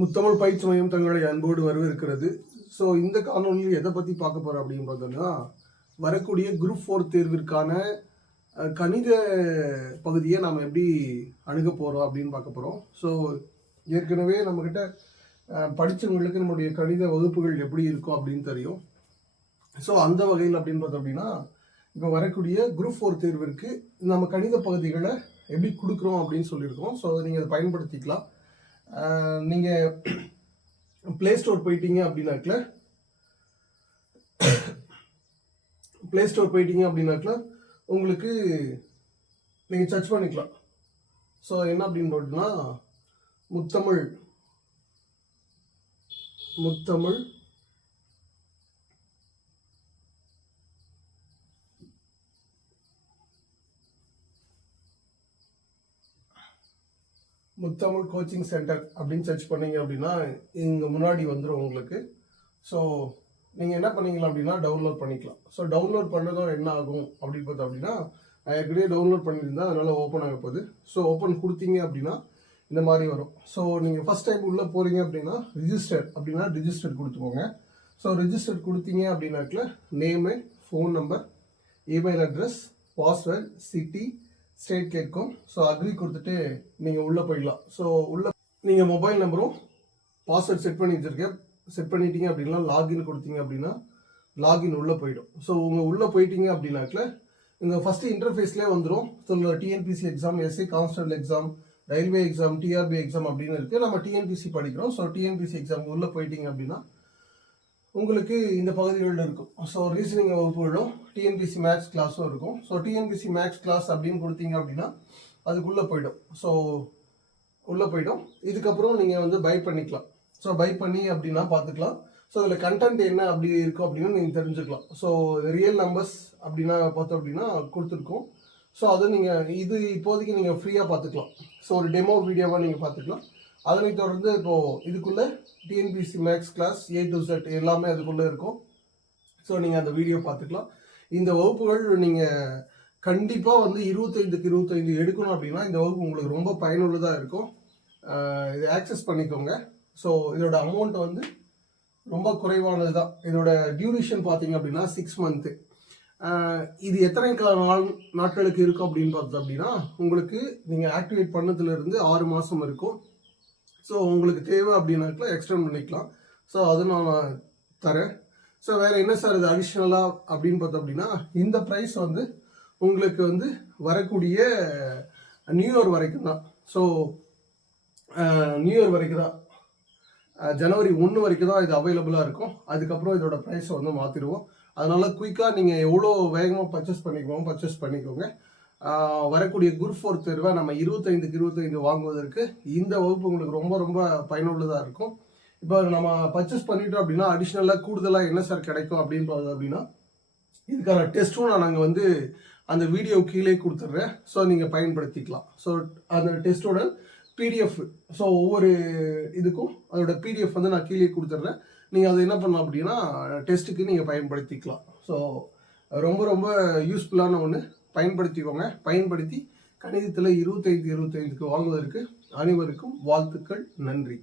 முத்தமிழ் பயிற்சி மையம் தங்களை அன்போடு வரவேற்கிறது. ஸோ இந்த காணொலியில் எதை பற்றி பார்க்க போகிறோம் அப்படின்னு பார்த்தோம்னா, வரக்கூடிய குரூப் 4 தேர்விற்கான கணித பகுதியை நாம் எப்படி அணுக போகிறோம் அப்படின்னு பார்க்க போகிறோம். ஸோ ஏற்கனவே நம்மக்கிட்ட படித்தவங்களுக்கு நம்முடைய கணித வகுப்புகள் எப்படி இருக்கும் அப்படின்னு தெரியும். ஸோ அந்த வகையில் அப்படின்னு பார்த்தோம் அப்படின்னா, இப்போ வரக்கூடிய குரூப் 4 தேர்விற்கு நம்ம கணித பகுதிகளை எப்படி கொடுக்குறோம் அப்படின்னு சொல்லியிருக்கோம். ஸோ அதை பயன்படுத்திக்கலாம். நீங்கள் ப்ளே ஸ்டோர் போயிட்டீங்க அப்படின்னாக்கல உங்களுக்கு நீங்கள் சர்ச் பண்ணிக்கலாம். ஸோ என்ன அப்படின்னு போட்டுன்னா முத்தமிழ் முத்தமிழ் கோச்சிங் சென்டர் அப்படின்னு சர்ச் பண்ணீங்க அப்படின்னா இங்கே முன்னாடி வந்துடும் உங்களுக்கு. ஸோ நீங்கள் என்ன பண்ணீங்களா அப்படின்னா டவுன்லோட் பண்ணிக்கலாம். ஸோ டவுன்லோட் பண்ணதும் என்ன ஆகும் அப்படின்னு பார்த்தோம் அப்படின்னா, நான் ஏற்கனவே டவுன்லோட் பண்ணியிருந்தேன், அதனால் ஓப்பன் ஆக போகுது. ஸோ ஓப்பன் கொடுத்தீங்க அப்படின்னா இந்த மாதிரி வரும். ஸோ நீங்கள் ஃபஸ்ட் டைம் உள்ளே போகிறீங்க அப்படின்னா ரிஜிஸ்டர் கொடுத்துக்கோங்க. ஸோ ரிஜிஸ்டர் கொடுத்தீங்க அப்படின்னாக்கல name, phone number, email address, password, city, state கேட்கும். ஸோ அக்ரி கொடுத்துட்டு நீங்கள் உள்ளே போயிடலாம். ஸோ உள்ளே நீங்கள் மொபைல் நம்பரும் பாஸ்வேர்ட் செட் பண்ணிட்டீங்க அப்படின்னா லாகின் கொடுத்தீங்க அப்படின்னா லாகின் உள்ளே போயிடும். ஸோ உங்கள் உள்ளே போயிட்டீங்க அப்படின்னாக்கல இங்கே ஃபஸ்ட்டு இன்டர்ஃபேஸ்லேயே வந்துடும். So TNPSC exam, SA constable exam, railway exam, TRB exam அப்படின்னு இருக்குது. நம்ம டிஎன்பிசி படிக்கிறோம். ஸோ டிஎன்பிசி எக்ஸாம் உள்ளே போயிட்டீங்க அப்படின்னா உங்களுக்கு இந்த பகுதிகளில் இருக்கும். ஸோ ரீசனிங் வகுப்புகளும் டிஎன்பிசி மேக்ஸ் கிளாஸும் இருக்கும். ஸோ டிஎன்பிசி மேக்ஸ் கிளாஸ் அப்படின்னு கொடுத்தீங்க அப்படின்னா அதுக்குள்ளே போயிடும். ஸோ உள்ளே போயிடும். இதுக்கப்புறம் நீங்கள் பை பண்ணிக்கலாம். ஸோ பை பண்ணி அப்படின்னா பார்த்துக்கலாம். ஸோ இதில் கண்டென்ட் என்ன அப்படி இருக்கும் அப்படின்னு நீங்கள் தெரிஞ்சுக்கலாம். ஸோ ரியல் நம்பர்ஸ் அப்படின்னா பார்த்தோம் அப்படின்னா கொடுத்துருக்கோம். ஸோ அது இது இப்போதைக்கு நீங்கள் ஃப்ரீயாக பார்த்துக்கலாம். ஸோ ஒரு டெமோ வீடியோவாக நீங்கள் பார்த்துக்கலாம். அதனை தொடர்ந்து இப்போது இதுக்குள்ளே TNPSC max class A to Z எல்லாமே அதுக்குள்ளே இருக்கும். ஸோ நீங்கள் அந்த வீடியோ பார்த்துக்கலாம். இந்த வகுப்புகள் நீங்கள் கண்டிப்பாக 25க்கு 25 எடுக்கணும் அப்படின்னா இந்த வகுப்பு உங்களுக்கு ரொம்ப பயனுள்ளதாக இருக்கும். இதை ஆக்சஸ் பண்ணிக்கோங்க. ஸோ இதோட அமௌண்ட் ரொம்ப குறைவானது தான். இதோட டியூரேஷன் பார்த்தீங்க அப்படின்னா 6 மந்த்து. இது எத்தனை நாட்களுக்கு இருக்கும் அப்படின்னு பார்த்தோம் அப்படின்னா உங்களுக்கு நீங்கள் ஆக்டிவேட் பண்ணதுலேருந்து 6 மாதம் இருக்கும். ஸோ உங்களுக்கு தேவை அப்படின்னாக்கல எக்ஸ்டெண்ட் பண்ணிக்கலாம். ஸோ அது நான் தரேன். ஸோ வேறு என்ன சார் இது அடிஷ்னலாக அப்படின்னு பார்த்தோம் அப்படின்னா இந்த ப்ரைஸ் உங்களுக்கு வரக்கூடிய நியூ இயர் வரைக்கும் தான். ஸோ நியூ இயர் வரைக்கும் தான், ஜனவரி 1 வரைக்கும் தான் இது அவைலபிளாக இருக்கும். அதுக்கப்புறம் இதோட ப்ரைஸை மாற்றிடுவோம். அதனால் குயிக்காக நீங்கள் எவ்வளோ வேகமாக பர்ச்சேஸ் பண்ணிக்கோங்க. வரக்கூடிய குரூப் 4 தேர்வை நம்ம 25க்கு 25 வாங்குவதற்கு இந்த வகுப்பு உங்களுக்கு ரொம்ப ரொம்ப பயனுள்ளதாக இருக்கும். இப்போ நம்ம பர்ச்சேஸ் பண்ணிட்டோம் அப்படின்னா அடிஷ்னலாக கூடுதலாக என்ன சார் கிடைக்கும் அப்படின்னு பார்த்தோம் அப்படின்னா இதுக்கான டெஸ்ட்டும் நாங்கள் அந்த வீடியோ கீழே கொடுத்துட்றேன். ஸோ நீங்கள் பயன்படுத்திக்கலாம். ஸோ அந்த டெஸ்ட்டோட PDF, ஸோ ஒவ்வொரு இதுக்கும் அதோட PDF நான் கீழே கொடுத்துட்றேன். நீங்கள் அதை என்ன பண்ணலாம் அப்படின்னா டெஸ்ட்டுக்கு நீங்கள் பயன்படுத்திக்கலாம். ஸோ ரொம்ப ரொம்ப யூஸ்ஃபுல்லான ஒன்று. பயன்படுத்திக்கோங்க. பயன்படுத்தி கணிதத்தில் 25க்கு வாங்குவதற்கு அனைவருக்கும் வாழ்த்துக்கள். நன்றி.